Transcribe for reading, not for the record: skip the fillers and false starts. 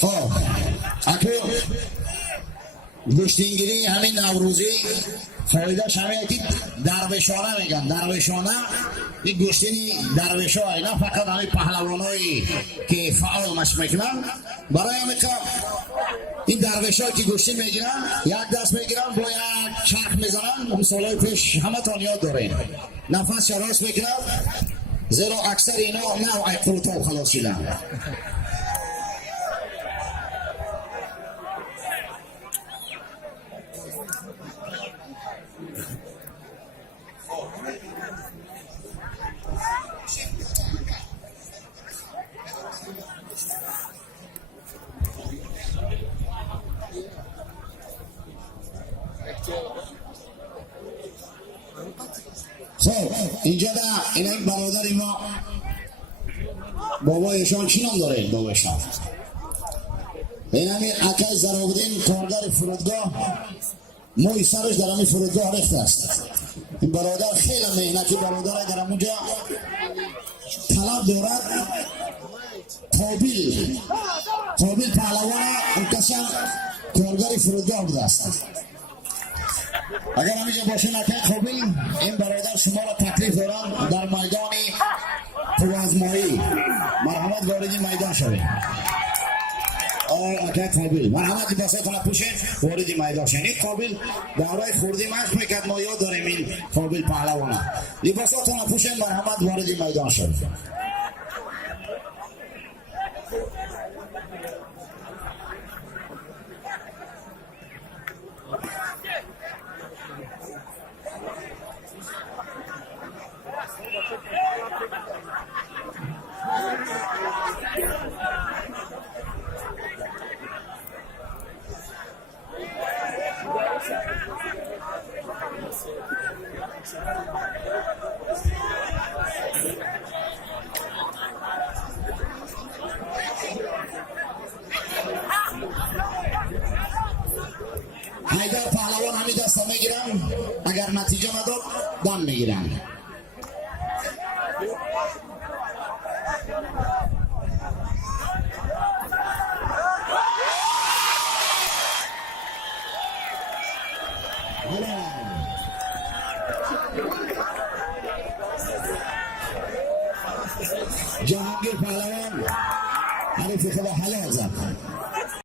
خب اکو گوشتینگیری همین نوروزی فایدهش همه که درویشانه میگن. درویشانه این گوشتینی درویشا اینا فقط همین پهلوانایی که فعال مش میکنن. برای همین که این درویشا که گوشتین میگیرن یک دست میگیرن با یک چرخ میزنن. اون سالهای پیش همه تان یاد دارین. نفس شراس میکنن زیرا اکثر اینا نوع قلطا خلاصیدن. خب اینجا دا اینا برادر ما بابایشان چی نام داره؟ بابایشان این همین اکای زرابدین کارگر فرودگاه موی سرش در همین فرودگاه ریخته است. این برادر خیلی مهنتی برادر در همونجا طلب دارد. قابل پهلوان اون کسی هم کارگر فرودگاه بوده است. اگر همیشه باشه نکه قابل این برادر شما را تکلیف دارم در میدان پروازمایی مرحمت واردی میدان شوید. اکه قابل مرحمت لباساتون پوشید واردی میدان شوید. این قابل دورای خوردی مشق میکرد ما یاد داریم. این قابل پهلوانه لباساتون پوشید مرحمت واردی میدان شوید. حیدر پهلوان همین دستا میگیرن. اگر نتیجه نداد دم میگیرن.